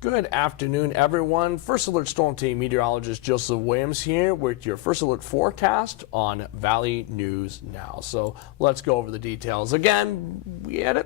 Good afternoon, everyone. First Alert Storm Team Meteorologist Joseph Williams here with your First Alert forecast on Valley News Now. So let's go over the details. Again, we had a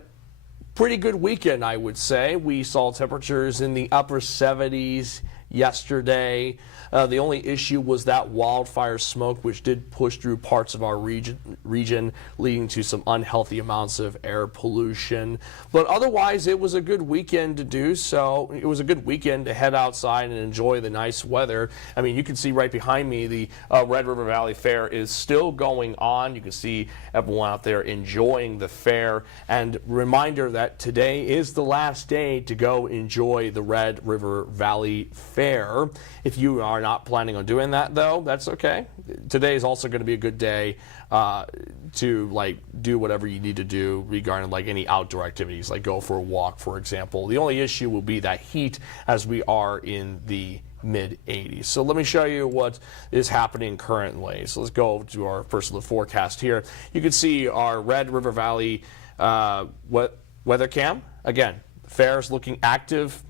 pretty good weekend, I would say. We saw temperatures in the upper 70s yesterday. The only issue was that wildfire smoke, which did push through parts of our region, leading to some unhealthy amounts of air pollution. But otherwise, it was a good weekend to do so. It was a good weekend to head outside and enjoy the nice weather. I mean, you can see right behind me, the Red River Valley Fair is still going on. You can see everyone out there enjoying the fair. And reminder that today is the last day to go enjoy the Red River Valley Fair. If you are not planning on doing that, though, that's okay. Today is also going to be a good day to do whatever you need to do regarding any outdoor activities, like go for a walk, for example. The only issue will be that heat, as we are in the mid-80s. So let me show you what is happening currently. So let's go to our first look forecast here. You can see our Red River Valley weather cam. Again, fair is looking active.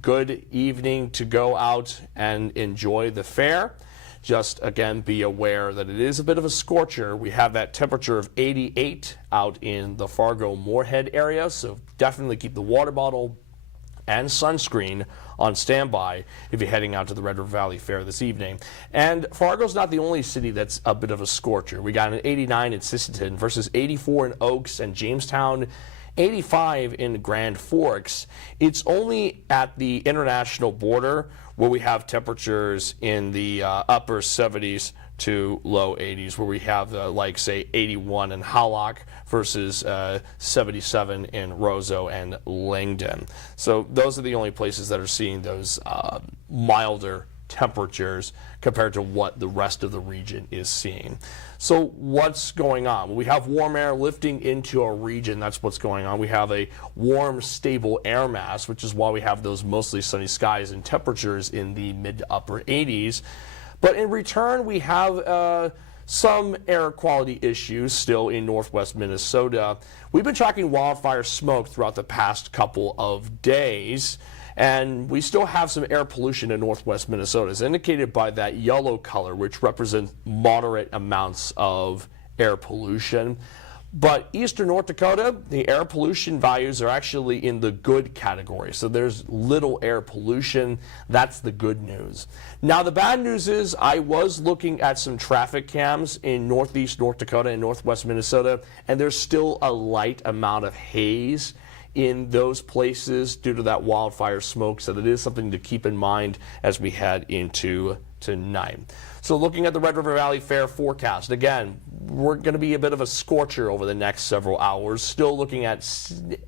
Good evening to go out and enjoy the fair. Just again, be aware that it is a bit of a scorcher. We have that temperature of 88 out in the Fargo-Moorhead area, so definitely keep the water bottle and sunscreen on standby if you're heading out to the Red River Valley Fair this evening. And Fargo's not the only city that's a bit of a scorcher. We got an 89 in Sisseton versus 84 in Oaks and Jamestown, 85 in Grand Forks. It's only at the international border where we have temperatures in the upper 70s to low 80s, where we have say 81 in Howlock versus 77 in Roseau and Langdon. So those are the only places that are seeing those milder temperatures compared to what the rest of the region is seeing. So what's going on? Well, we have warm air lifting into our region. That's what's going on. We have a warm, stable air mass, which is why we have those mostly sunny skies and temperatures in the mid to upper 80s. But in return, we have some air quality issues still in northwest Minnesota. We've been tracking wildfire smoke throughout the past couple of days, and we still have some air pollution in northwest Minnesota, as indicated by that yellow color, which represents moderate amounts of air pollution. But eastern North Dakota, the air pollution values are actually in the good category. So there's little air pollution. That's the good news. Now, the bad news is I was looking at some traffic cams in northeast North Dakota and northwest Minnesota, and there's still a light amount of haze in those places due to that wildfire smoke. So that is something to keep in mind as we head into tonight. So looking at the Red River Valley Fair forecast, again, we're going to be a bit of a scorcher over the next several hours. Still looking at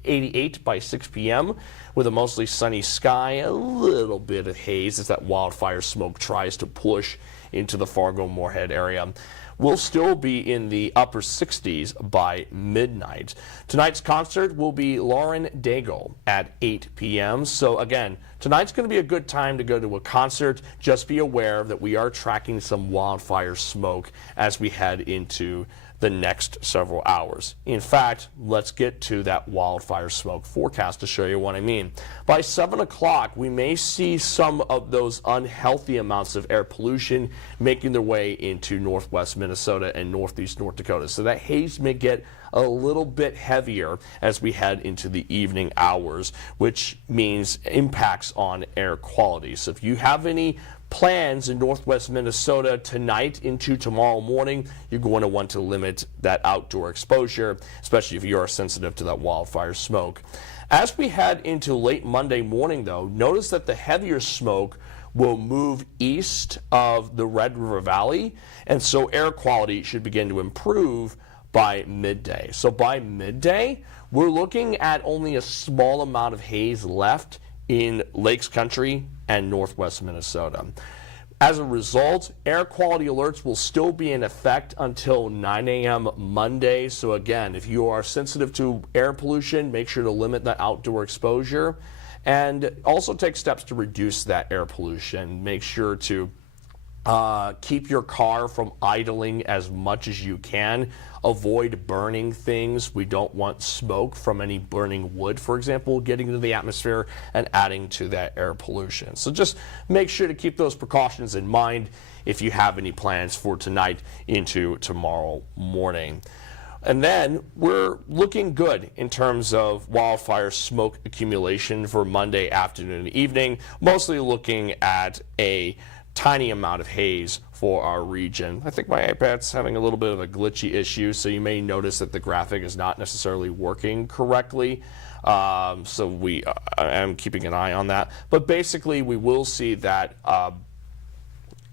88 by 6 p.m. with a mostly sunny sky, a little bit of haze as that wildfire smoke tries to push into the Fargo-Moorhead area. We'll still be in the upper 60s by midnight. Tonight's concert will be Lauren Daigle at 8 p.m. So again, tonight's going to be a good time to go to a concert. Just be aware that we are tracking some wildfire smoke as we head into the next several hours. In fact, let's get to that wildfire smoke forecast to show you what I mean. By 7 o'clock, we may see some of those unhealthy amounts of air pollution making their way into northwest Minnesota and northeast North Dakota. So that haze may get a little bit heavier as we head into the evening hours, which means impacts on air quality. So if you have any plans in northwest Minnesota tonight into tomorrow morning, you're going to want to limit that outdoor exposure, especially if you are sensitive to that wildfire smoke. As we head into late Monday morning, though, notice that the heavier smoke will move east of the Red River Valley, and so air quality should begin to improve by midday. So by midday, we're looking at only a small amount of haze left in Lakes Country and northwest Minnesota. As a result, air quality alerts will still be in effect until 9 a.m. Monday. So again, if you are sensitive to air pollution, make sure to limit that outdoor exposure and also take steps to reduce that air pollution. Make sure to Keep your car from idling as much as you can. Avoid burning things. We don't want smoke from any burning wood, for example, getting into the atmosphere and adding to that air pollution. So just make sure to keep those precautions in mind if you have any plans for tonight into tomorrow morning. And then we're looking good in terms of wildfire smoke accumulation for Monday afternoon and evening, mostly looking at a tiny amount of haze for our region. I think my iPad's having a little bit of a glitchy issue, so you may notice that the graphic is not necessarily working correctly. So I am keeping an eye on that. But basically, we will see that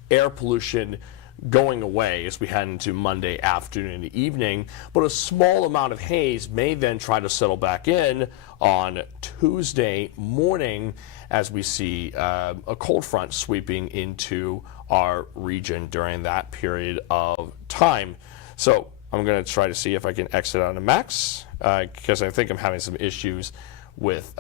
air pollution going away as we head into Monday afternoon and evening, but a small amount of haze may then try to settle back in on Tuesday morning as we see a cold front sweeping into our region during that period of time. So I'm going to try to see if I can exit out of Max because I think I'm having some issues with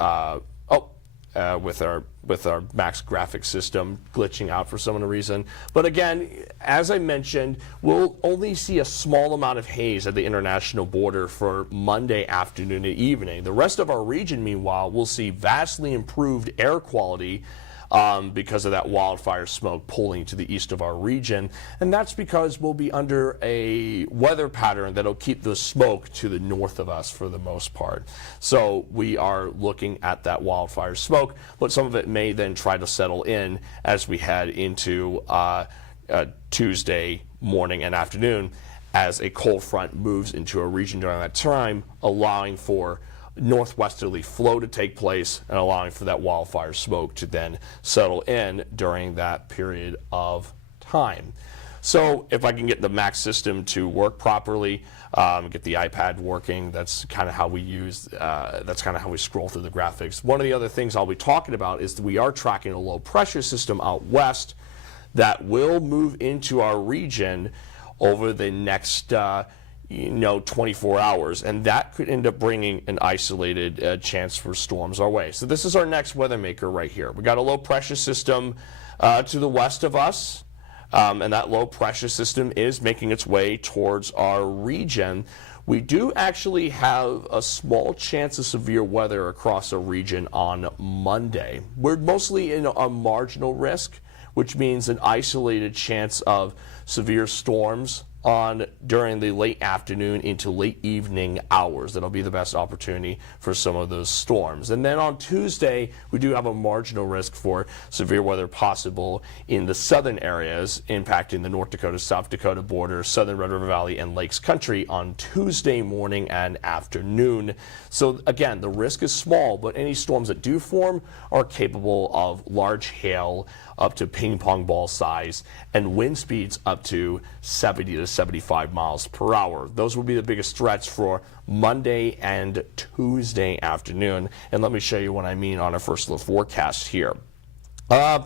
with our Max graphic system glitching out for some reason. But again, as I mentioned, we'll only see a small amount of haze at the international border for Monday afternoon and evening. The rest of our region, meanwhile, will see vastly improved air quality because of that wildfire smoke pulling to the east of our region. And that's because we'll be under a weather pattern that'll keep the smoke to the north of us for the most part. So we are looking at that wildfire smoke, but some of it may then try to settle in as we head into Tuesday morning and afternoon as a cold front moves into a region during that time, allowing for northwesterly flow to take place and allowing for that wildfire smoke to then settle in during that period of time. So if I can get the Mac system to work properly, get the iPad working, that's kind of how we scroll through the graphics. One of the other things I'll be talking about is that we are tracking a low pressure system out west that will move into our region over the next 24 hours, and that could end up bringing an isolated chance for storms our way. So this is our next weather maker right here. We got a low pressure system to the west of us, and that low pressure system is making its way towards our region. We do actually have a small chance of severe weather across our region on Monday. We're mostly in a marginal risk, which means an isolated chance of severe storms during the late afternoon into late evening hours. That'll be the best opportunity for some of those storms. And then on Tuesday, we do have a marginal risk for severe weather possible in the southern areas, impacting the North Dakota, South Dakota border, southern Red River Valley, and Lakes Country on Tuesday morning and afternoon. So again, the risk is small, but any storms that do form are capable of large hail up to ping pong ball size and wind speeds up to 70 to 75 miles per hour. Those will be the biggest threats for Monday and Tuesday afternoon. And let me show you what I mean on our first look forecast here.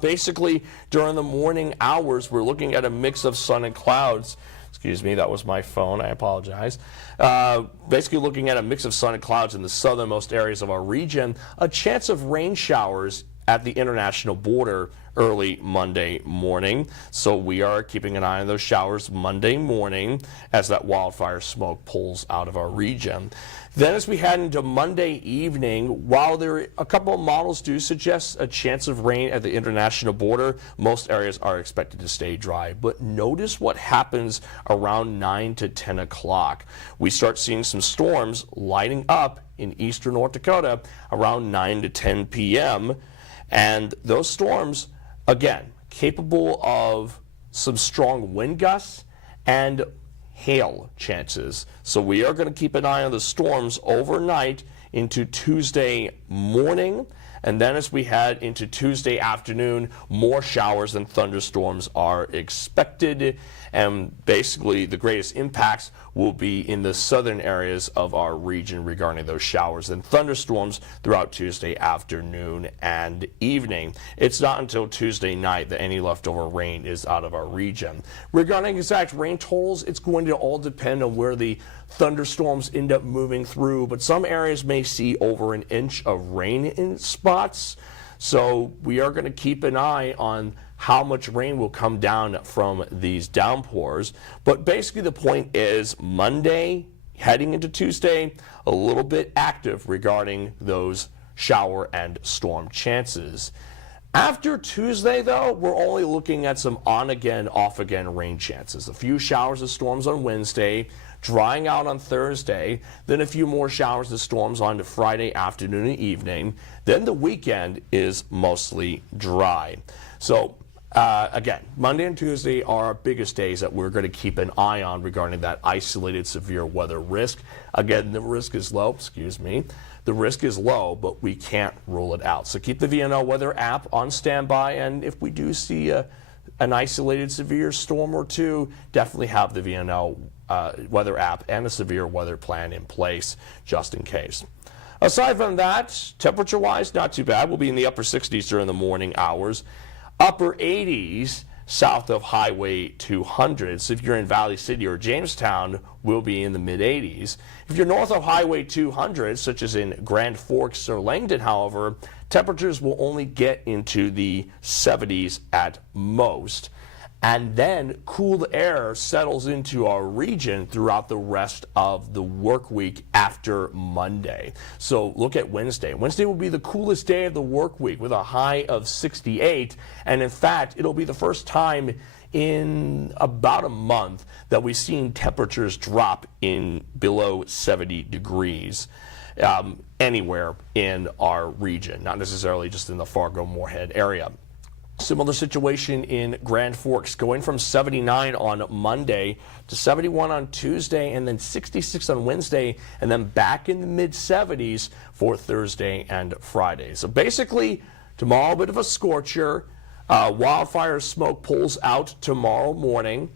Basically, during the morning hours, we're looking at a mix of sun and clouds. Excuse me, that was my phone. I apologize. Basically looking at a mix of sun and clouds in the southernmost areas of our region, a chance of rain showers at the international border early Monday morning. So we are keeping an eye on those showers Monday morning as that wildfire smoke pulls out of our region. Then as we head into Monday evening, while a couple of models do suggest a chance of rain at the international border, most areas are expected to stay dry. But notice what happens around 9 to 10 o'clock. We start seeing some storms lighting up in eastern North Dakota around 9 to 10 p.m. And those storms, again, capable of some strong wind gusts and hail chances. So we are going to keep an eye on the storms overnight into Tuesday morning. And then as we head into Tuesday afternoon, more showers and thunderstorms are expected. And basically the greatest impacts will be in the southern areas of our region regarding those showers and thunderstorms throughout Tuesday afternoon and evening. It's not until Tuesday night that any leftover rain is out of our region. Regarding exact rain totals, it's going to all depend on where the thunderstorms end up moving through, but some areas may see over an inch of rain in spots. So we are going to keep an eye on how much rain will come down from these downpours. But basically the point is Monday heading into Tuesday, a little bit active regarding those shower and storm chances. After Tuesday, though, we're only looking at some on-again, off-again rain chances. A few showers and storms on Wednesday, drying out on Thursday, then a few more showers and storms on to Friday afternoon and evening. Then the weekend is mostly dry. So, again, Monday and Tuesday are our biggest days that we're going to keep an eye on regarding that isolated severe weather risk. Again, the risk is low, The risk is low, but we can't rule it out. So keep the VNL weather app on standby, and if we do see an isolated severe storm or two, definitely have the VNL weather app and a severe weather plan in place just in case. Aside from that, temperature-wise, not too bad. We'll be in the upper 60s during the morning hours. Upper 80s south of Highway 200. So if you're in Valley City or Jamestown, we'll be in the mid-80s. If you're north of Highway 200, such as in Grand Forks or Langdon, however, temperatures will only get into the 70s at most. And then cool air settles into our region throughout the rest of the work week after Monday. So look at Wednesday. Wednesday will be the coolest day of the work week with a high of 68. And in fact, it'll be the first time in about a month that we've seen temperatures drop in below 70 degrees. Anywhere in our region, not necessarily just in the Fargo-Moorhead area. Similar situation in Grand Forks, going from 79 on Monday to 71 on Tuesday, and then 66 on Wednesday, and then back in the mid-70s for Thursday and Friday. So basically, tomorrow a bit of a scorcher. Wildfire smoke pulls out tomorrow morning,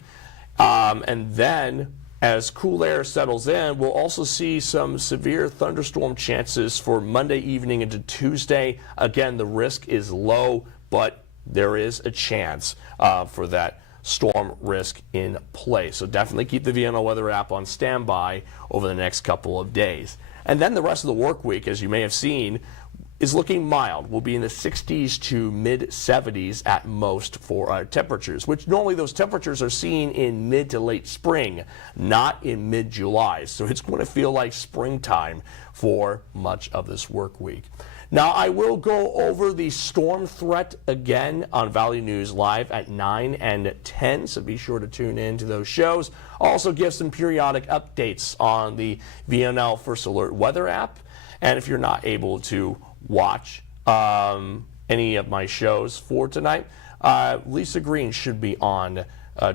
and then as cool air settles in, we'll also see some severe thunderstorm chances for Monday evening into Tuesday. Again, the risk is low, but there is a chance for that storm risk in place. So definitely keep the VNL weather app on standby over the next couple of days. And then the rest of the work week, as you may have seen, is looking mild. We'll be in the 60s to mid-70s at most for our temperatures, which normally those temperatures are seen in mid to late spring, not in mid-July. So it's going to feel like springtime for much of this work week. Now, I will go over the storm threat again on Valley News Live at 9 and 10, so be sure to tune in to those shows. Also give some periodic updates on the VNL First Alert weather app. And if you're not able to watch any of my shows for tonight, Lisa Green should be on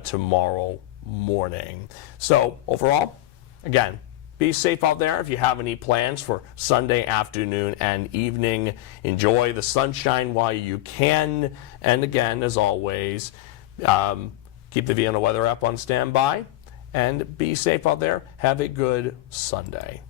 tomorrow morning. So overall, again, be safe out there. If you have any plans for Sunday afternoon and evening, enjoy the sunshine while you can. And again, as always, keep the VNL weather app on standby and be safe out there. Have a good Sunday.